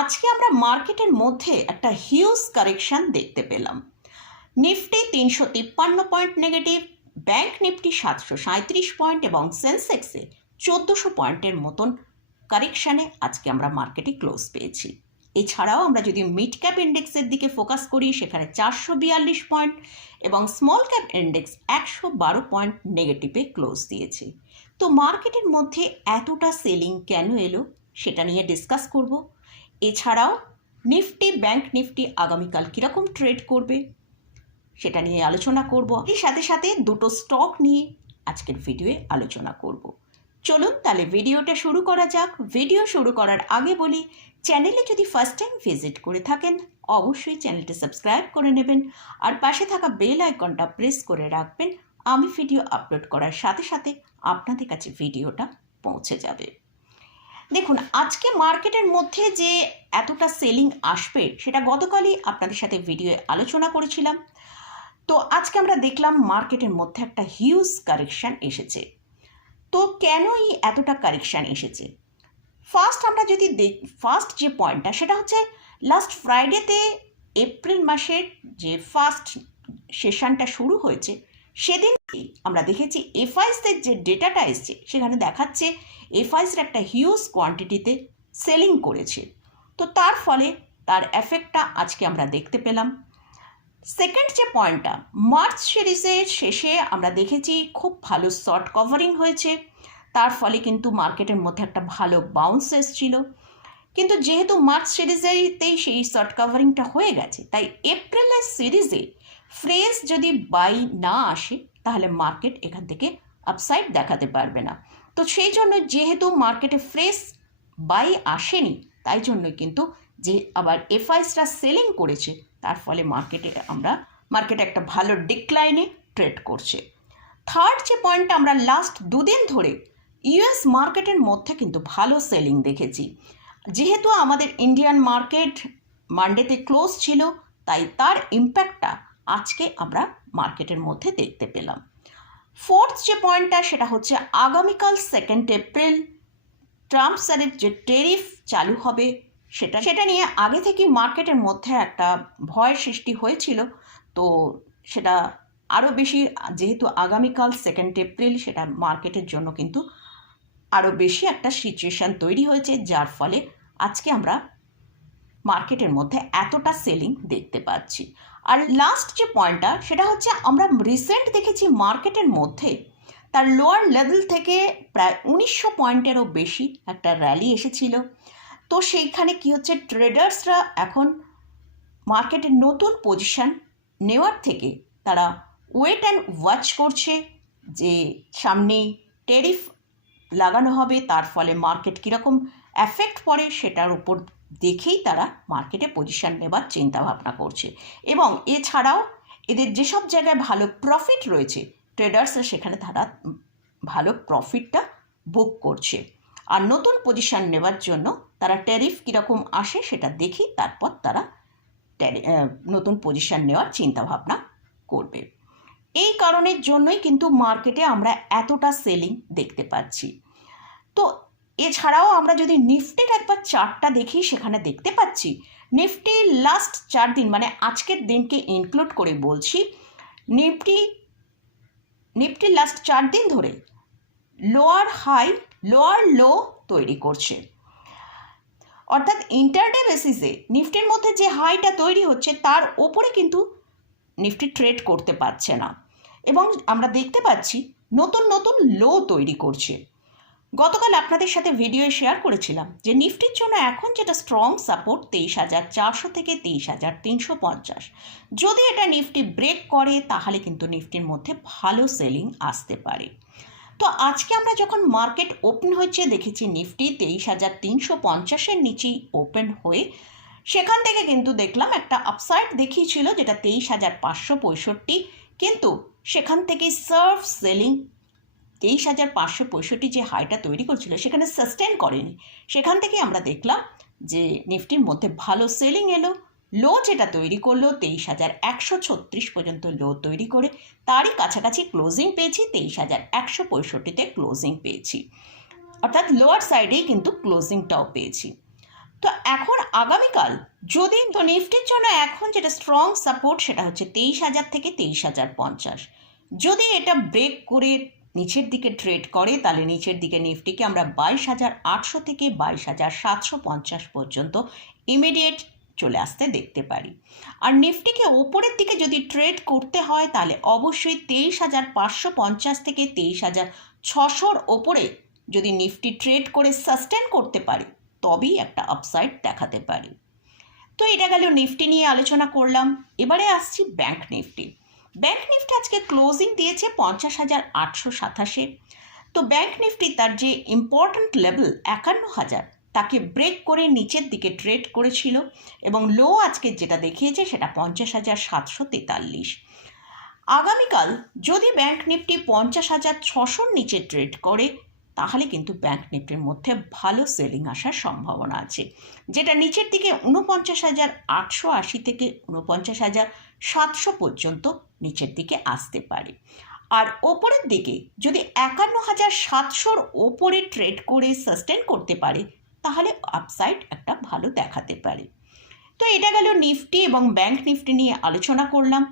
আজকে আমরা মার্কেটের মধ্যে একটা হিউজ কারেকশন দেখতে পেলাম। নিফটি তিনশো তিপ্পান্ন পয়েন্ট নেগেটিভ ব্যাংক নিফটি সাতশো সাঁত্রিশ পয়েন্ট এবং সেন্সেক্সে চোদ্দোশো পয়েন্টের মতন কারেকশানে আজকে আমরা মার্কেটে ক্লোজ পেয়েছি। এছাড়াও আমরা যদি মিড ক্যাপ ইন্ডেক্সের দিকে ফোকাস করি, সেখানে চারশো বিয়াল্লিশ পয়েন্ট এবং স্মল ক্যাপ ইন্ডেক্স একশো বারো পয়েন্ট নেগেটিভে ক্লোজ দিয়েছে। তো মার্কেটের মধ্যে এতটা সেলিং কেন এলো, সেটা নিয়ে ডিসকাস করব। এছাড়াও নিফটি, ব্যাংক নিফটি আগামীকাল কীরকম ট্রেড করবে সেটা নিয়ে আলোচনা করব। এর সাথে সাথে দুটো স্টক নিয়ে আজকের ভিডিওয়ে আলোচনা করব। চলুন তাহলে ভিডিওটা শুরু করা যাক। ভিডিও শুরু করার আগে বলি চ্যানেলে যদি ফার্স্ট টাইম ভিজিট করে থাকেন, অবশ্যই চ্যানেলটি সাবস্ক্রাইব করে নেবেন। আর পাশে থাকা বেল আইকনটা প্রেস করে রাখবেন। আমি ভিডিও আপলোড করার সাথে সাথে আপনাদের কাছে ভিডিওটা পৌঁছে যাবে। দেখুন, আজকে মার্কেটের মধ্যে যে এতটা সেলিং আসবে, সেটা গতকালই আপনাদের সাথে ভিডিওয়ে আলোচনা করেছিলাম। তো আজকে আমরা দেখলাম মার্কেটের মধ্যে একটা হিউজ কারেকশান এসেছে। তো কেনই এতটা কারেকশান এসেছে? ফার্স্ট আমরা যদি দেখ ফার্স্ট যে পয়েন্টটা সেটা হচ্ছে লাস্ট ফ্রাইডেতে এপ্রিল মাসের যে ফার্স্ট সেশনটা শুরু হয়েছে সেদিন আমরা দেখেছি এফআইসের যে ডেটাটা এসছে, সেখানে দেখাচ্ছে এফআইসের একটা হিউজ কোয়ান্টিটিতে সেলিং করেছে। তো তার ফলে তার এফেক্টটা আজকে আমরা দেখতে পেলাম। সেকেন্ড যে পয়েন্টটা মার্চ সিরিজের শেষে আমরা দেখেছি খুব ভালো শর্ট কভারিং হয়েছে। তার ফলে কিন্তু মার্কেটের মধ্যে একটা ভালো বাউন্স এসছিল। কিন্তু যেহেতু মার্চ সিরিজেতেই সেই শর্ট কভারিংটা হয়ে গেছে, তাই এপ্রিলের সিরিজে ফ্রেশ যদি বাই না আসে, তাহলে মার্কেট এখান থেকে আপসাইড দেখাতে পারবে না। তো সেই জন্য যেহেতু মার্কেটে ফ্রেশ বাই আসেনি, তাই জন্য কিন্তু যে আবার এফআইসরা সেলিং করেছে, তার ফলে মার্কেটে আমরা, মার্কেটে একটা ভালো ডিক্লাইনে ট্রেড করছে। থার্ড যে পয়েন্টটা আমরা লাস্ট দুদিন ধরে ইউএস মার্কেটের মধ্যে কিন্তু ভালো সেলিং দেখেছি। যেহেতু আমাদের ইন্ডিয়ান মার্কেট মানডেতে ক্লোজ ছিল, তাই তার ইম্প্যাক্টটা আজকে আমরা মার্কেটের মধ্যে দেখতে পেলাম। ফোর্থ যে পয়েন্টটা সেটা হচ্ছে আগামীকাল সেকেন্ড এপ্রিল ট্রাম্প স্যারের যে টেরিফ চালু হবে, সেটা সেটা নিয়ে আগে থেকেই মার্কেটের মধ্যে একটা ভয় সৃষ্টি হয়েছিল। তো সেটা আরও বেশি, যেহেতু আগামীকাল সেকেন্ড এপ্রিল সেটা মার্কেটের জন্য কিন্তু আরও বেশি একটা সিচুয়েশান তৈরি হয়েছে, যার ফলে আজকে আমরা মার্কেটের মধ্যে এতটা সেলিং দেখতে পাচ্ছি। আর লাস্ট যে পয়েন্টটা সেটা হচ্ছে আমরা রিসেন্ট দেখেছি মার্কেটের মধ্যে তার লোয়ার লেভেল থেকে প্রায় উনিশশো পয়েন্টেরও বেশি একটা র্যালি এসেছিল। তো সেইখানে কি হচ্ছে ট্রেডার্সরা এখন মার্কেটের নতুন পজিশন নেওয়ার থেকে তারা ওয়েট অ্যান্ড ওয়াচ করছে যে সামনে টেরিফ লাগানো হবে, তার ফলে মার্কেট কীরকম এফেক্ট পড়ে সেটার উপর দেখেই তারা মার্কেটে পজিশান নেবার চিন্তাভাবনা করছে। এবং এছাড়াও এদের যেসব জায়গায় ভালো প্রফিট রয়েছে ট্রেডার্সরা সেখানে তারা ভালো প্রফিটটা বুক করছে। আর নতুন পজিশন নেওয়ার জন্য তারা ট্যারিফ কীরকম আসে সেটা দেখেই তারপর তারা নতুন পজিশন নেওয়ার চিন্তাভাবনা করবে। এই কারণের জন্যই কিন্তু মার্কেটে আমরা এতটা সেলিং দেখতে পাচ্ছি। তো এছাড়াও আমরা যদি নিফটির একবার চার্টটা দেখি, সেখানে দেখতে পাচ্ছি, নিফটি লাস্ট চার দিন মানে আজকের দিনকে ইনক্লুড করে বলছি, নিফটি নিফটি লাস্ট চার দিন ধরে লোয়ার হাই লোয়ার লো তৈরি করছে। অর্থাৎ ইন্টারডে বেসিসে নিফটির মধ্যে যে হাইটা তৈরি হচ্ছে, তার ওপরে কিন্তু নিফটি ট্রেড করতে পারছে না। এবং আমরা দেখতে পাচ্ছি নতুন নতুন লো তৈরি করছে। গতকাল আপনাদের সাথে ভিডিও শেয়ার করেছিলাম যে নিফটির জন্য এখন যেটা স্ট্রং সাপোর্ট তেইশ হাজার চারশো থেকে তেইশ হাজার তিনশো পঞ্চাশ। যদি এটা নিফটি ব্রেক করে, তাহলে কিন্তু নিফটির মধ্যে ভালো সেলিং আসতে পারে। তো আজকে আমরা যখন মার্কেট ওপেন হয়েছে, দেখেছি নিফটি তেইশ হাজার তিনশো পঞ্চাশের নিচেই ওপেন হয়ে, সেখান থেকে কিন্তু দেখলাম একটা আপসাইড দেখিয়েছিল যেটা তেইশ হাজার পাঁচশো পঁয়ষট্টি। কিন্তু সেখান থেকে সার্ভ সেলিং তেইশ হাজার পাঁচশো পঁয়ষট্টি যে হাইটা তৈরি করছিল, সেখানে সাস্টেন করেনি। সেখান থেকে আমরা দেখলাম যে নিফটির মধ্যে ভালো সেলিং এলো। লো যেটা তৈরি করল, তেইশ হাজার একশো ছত্রিশ পর্যন্ত লো তৈরি করে, তারই কাছাকাছি ক্লোজিং পেয়েছি, তেইশ হাজার একশো পঁয়ষট্টিতে ক্লোজিং পেয়েছি। অর্থাৎ লোয়ার সাইডেই কিন্তু ক্লোজিংটাও পেয়েছি। তো এখন আগামীকাল যদি, তো নিফটির জন্য এখন যেটা স্ট্রং সাপোর্ট সেটা হচ্ছে তেইশ হাজার থেকে তেইশ হাজার পঞ্চাশ। যদি এটা ব্রেক করে নিচের দিকে ট্রেড করে, তাহলে নিচের দিকে নিফটিকে আমরা বাইশ হাজার আটশো থেকে বাইশ হাজার সাতশো পঞ্চাশ পর্যন্ত ইমিডিয়েট চলে আসতে দেখতে পারি। আর নিফটিকে ওপরের দিকে যদি ট্রেড করতে হয়, তাহলে অবশ্যই তেইশ হাজার পাঁচশো পঞ্চাশ থেকে তেইশ হাজার ছশোর ওপরে যদি নিফটি ট্রেড করে সাস্টেন করতে পারি, তবেই একটা আপসাইড দেখাতে পারি। তো এটা গেল নিফটি নিয়ে আলোচনা করলাম। এবারে আসছি ব্যাংক নিফটি। ব্যাংক নিফটি আজকে ক্লোজিং দিয়েছে পঞ্চাশ হাজার আটশো সাতাশে। তো ব্যাংক নিফটি তার যে ইম্পর্ট্যান্ট লেভেল একান্ন হাজার, তাকে ব্রেক করে নিচের দিকে ট্রেড করেছিল এবং লো আজকে যেটা দেখিয়েছে সেটা পঞ্চাশ হাজার সাতশো তেতাল্লিশ। আগামীকাল যদি ব্যাংক নিফটি পঞ্চাশ হাজার ছশোর নিচে ট্রেড করে, তাহলে কিন্তু ব্যাংক নিফটির মধ্যে ভালো সেলিং আসার সম্ভাবনা আছে। যেটা নিচের দিকে উনপঞ্চাশ হাজার আটশো আশি থেকে উনপঞ্চাশ হাজার সাতশো পর্যন্ত নিচের দিকে আসতে পারে। আর ওপরের দিকে যদি একান্ন হাজার সাতশোর ওপরে ট্রেড করে সাস্টেন করতে পারে, তাহলে আপসাইড একটা ভালো দেখাতে পারে। তো এটা গেল নিফটি এবং ব্যাংক নিফটি নিয়ে আলোচনা করলাম।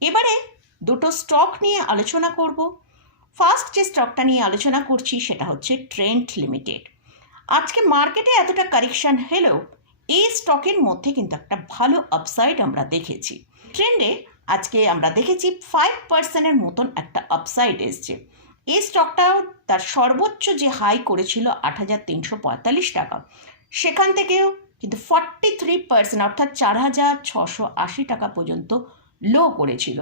এবারে দুটো স্টক নিয়ে আলোচনা করব। ফার্স্ট যে স্টকটা নিয়ে আলোচনা করছি, সেটা হচ্ছে ট্রেন্ড লিমিটেড আজকে মার্কেটে এতটা কারেকশান হলেও এই স্টকের মধ্যে কিন্তু একটা ভালো আপসাইড আমরা দেখেছি। ট্রেন্ডে আজকে আমরা দেখেছি ফাইভ পার্সেন্টের মতন একটা আপসাইড এসছে। এই স্টকটাও তার সর্বোচ্চ যে হাই করেছিল আট হাজার তিনশো পঁয়তাল্লিশ টাকা। সেখান থেকেও কিন্তু ফর্টি থ্রি পার্সেন্ট অর্থাৎ চার হাজার ছশো আশি টাকা পর্যন্ত লো করেছিল।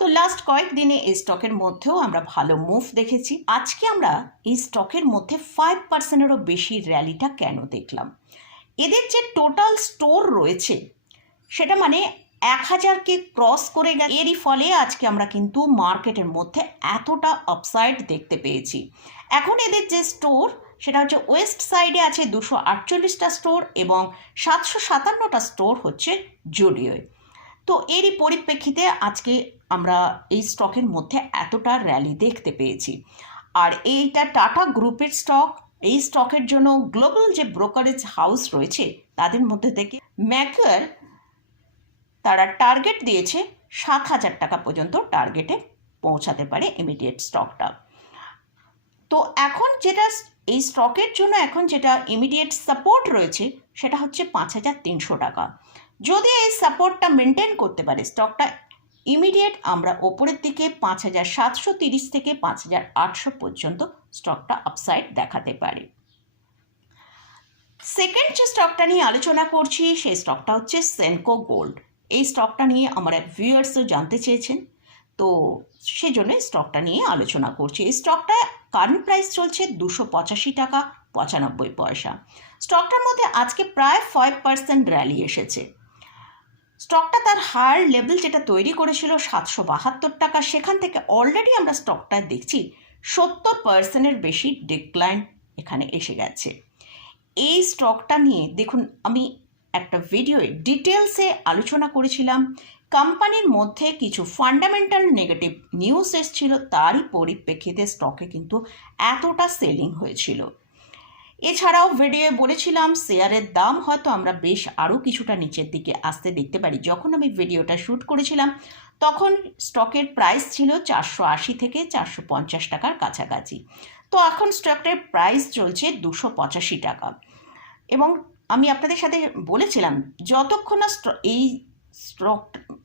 তো লাস্ট কয়েকদিনে এই স্টকের মধ্যেও আমরা ভালো মুভ দেখেছি। আজকে আমরা এই স্টকের মধ্যে ফাইভ পার্সেন্টেরও বেশি র্যালিটা কেন দেখলাম? এদের যে টোটাল স্টোর রয়েছে, সেটা মানে এক হাজারকে ক্রস করে গেছে। এরই ফলে আজকে আমরা কিন্তু মার্কেটের মধ্যে এতটা আপসাইড দেখতে পেয়েছি। এখন এদের যে স্টোর সেটা হচ্ছে ওয়েস্ট সাইডে আছে দুশো আটচল্লিশটা স্টোর এবং সাতশো সাতান্নটা স্টোর হচ্ছে জুডিওয় তো এরই পরিপ্রেক্ষিতে আজকে আমরা এই স্টকের মধ্যে এতটা র্যালি দেখতে পেয়েছি। আর এইটা টাটা গ্রুপের স্টক এই স্টকের জন্য গ্লোবাল যে ব্রোকারেজ হাউস রয়েছে, তাদের মধ্যে থেকে ম্যাকার তারা টার্গেট দিয়েছে সাত হাজার টাকা পর্যন্ত টার্গেটে পৌঁছাতে পারে ইমিডিয়েট স্টকটা তো এখন যেটা এই স্টকের জন্য এখন যেটা ইমিডিয়েট সাপোর্ট রয়েছে সেটা হচ্ছে পাঁচ হাজার তিনশো টাকা। যদি এই সাপোর্টটা মেনটেন করতে পারে স্টকটা ইমিডিয়েট আমরা ওপরের দিকে পাঁচ হাজার সাতশো তিরিশ থেকে পাঁচ হাজার আটশো পর্যন্ত স্টকটা আপসাইড দেখাতে পারে। সেকেন্ড যে স্টকটা নিয়ে আলোচনা করছি, সেই স্টকটা হচ্ছে সেনকো গোল্ড এই স্টকটা নিয়ে আমার এক ভিউয়ার্সও জানতে চেয়েছেন। তো সেজন্য স্টকটা নিয়ে আলোচনা করছি। এই স্টকটা কারেন্ট প্রাইস চলছে দুশো পঁচাশি টাকা পঁচানব্বই পয়সা। স্টকটার মধ্যে আজকে প্রায় ফাইভ পার্সেন্ট র্যালি এসেছে। স্টকটা তার হার লেভেল যেটা তৈরি করেছিল সাতশো বাহাত্তর টাকা, সেখান থেকে অলরেডি আমরা স্টকটা দেখছি সত্তর পার্সেন্টের বেশি ডিক্লাইন এখানে এসে গেছে। এই স্টকটা নিয়ে দেখুন, আমি একটা ভিডিওয়ে ডিটেলসে আলোচনা করেছিলাম। কোম্পানির মধ্যে কিছু ফান্ডামেন্টাল নেগেটিভ নিউজ এসেছিল, তারই পরিপ্রেক্ষিতে স্টকে কিন্তু এতটা সেলিং হয়েছিল। এছাড়াও ভিডিওয়ে বলেছিলাম শেয়ারের দাম হয়তো আমরা বেশ আরও কিছুটা নিচের দিকে আসতে দেখতে পারি। যখন আমি ভিডিওটা শ্যুট করেছিলাম, তখন স্টকের প্রাইস ছিল চারশো আশি থেকে চারশো পঞ্চাশ টাকার কাছাকাছি। তো এখন স্টকের প্রাইস চলছে দুশো পঁচাশি টাকা। এবং আমি আপনাদের সাথে বলেছিলাম, যতক্ষণ না এই স্টক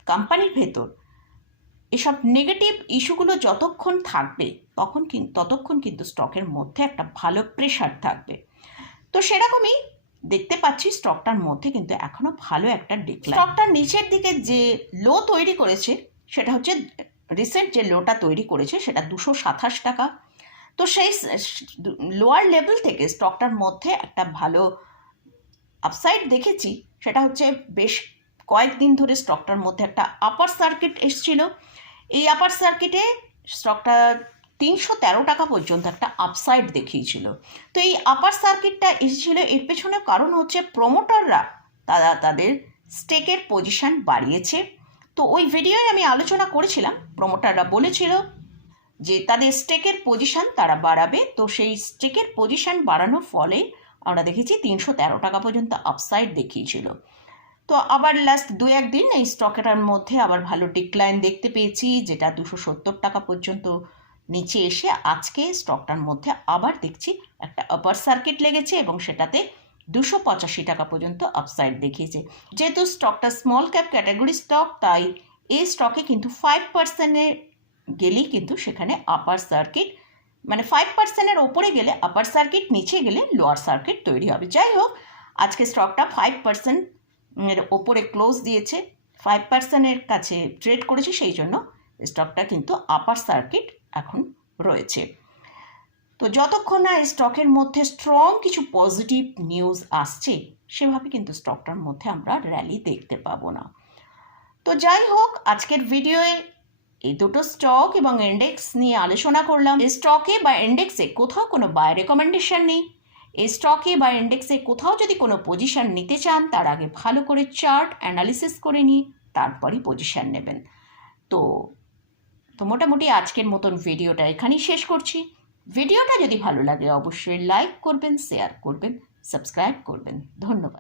কোম্পানির ভেতর এসব নেগেটিভ ইস্যুগুলো যতক্ষণ থাকবে, তখন ততক্ষণ কিন্তু স্টকের মধ্যে একটা ভালো প্রেশার থাকবে। তো সেরকমই দেখতে পাচ্ছি স্টকটার মধ্যে কিন্তু এখনও ভালো একটা ডিক্লাইন স্টকটার নিচের দিকে যে লো তৈরি করেছে, সেটা হচ্ছে রিসেন্ট যে লোটা তৈরি করেছে, সেটা দুশো সাতাশ টাকা। তো সেই লোয়ার লেভেল থেকে স্টকটার মধ্যে একটা ভালো আপসাইড দেখেছি, সেটা হচ্ছে বেশ কয়েকদিন ধরে স্টকটার মধ্যে একটা আপার সার্কিট এসছিল। এই আপার সার্কিটে স্টকটা তিনশো তেরো টাকা পর্যন্ত একটা আপসাইড দেখিয়েছিল। তো এই আপার সার্কিটটা এসেছিল, এর পেছনে কারণ হচ্ছে প্রমোটাররা তারা তাদের স্টেকের পজিশান বাড়িয়েছে। তো ওই ভিডিওয় আমি আলোচনা করেছিলাম প্রমোটাররা বলেছিল যে তাদের স্টেকের পজিশন তারা বাড়াবে। তো সেই স্টেকের পজিশান বাড়ানোর ফলে আমরা দেখেছি তিনশো তেরো টাকা পর্যন্ত আপসাইড দেখিয়েছিল। তো আবার লাস্ট দু একদিন এই স্টকটার মধ্যে আবার ভালো ডিক্লাইন দেখতে পেয়েছি, যেটা দুশো সত্তর টাকা পর্যন্ত নিচে এসে আজকে স্টকটার মধ্যে আবার দেখছি একটা আপার সার্কিট লেগেছে এবং সেটাতে দুশো পঁচাশি টাকা পর্যন্ত আপসাইড দেখিয়েছে। যেহেতু স্টকটা স্মল ক্যাপ ক্যাটাগরি স্টক তাই এই স্টকে কিন্তু ফাইভ পার্সেন্টে গেলেই কিন্তু সেখানে আপার সার্কিট মানে ফাইভ পার্সেন্টের ওপরে গেলে আপার সার্কিট নিচে গেলে লোয়ার সার্কিট তৈরি হবে। যাই হোক, আজকে স্টকটা ফাইভ পার্সেন্ট এর ওপরে ক্লোজ দিয়েছে। ফাইভ পার্সেন্টের কাছে ট্রেড করেছে, সেই জন্য স্টকটা কিন্তু আপার সার্কিট এখন রয়েছে। তো যতক্ষণ না স্টকের মধ্যে স্ট্রং কিছু পজিটিভ নিউজ আসছে, সেভাবে কিন্তু স্টকটার মধ্যে আমরা র্যালি দেখতে পাবো না। তো যাই হোক, আজকের ভিডিওয়ে এই দুটো স্টক এবং ইন্ডেক্স নিয়ে আলোচনা করলাম। এই স্টকে বা ইন্ডেক্সে কোথাও কোনো বাই রেকমেন্ডেশন নেই। এই স্টকে বা ইন্ডেক্সে কোথাও যদি কোনো পজিশন নিতে চান, তার আগে ভালো করে চার্ট অ্যানালিসিস করে নিয়ে তারপরই পজিশন নেবেন। তো তো মোটামুটি আজকের মতন ভিডিওটা এখানেই শেষ করছি। ভিডিওটা যদি ভালো লাগে, অবশ্যই লাইক করবেন শেয়ার করবেন সাবস্ক্রাইব করবেন। ধন্যবাদ।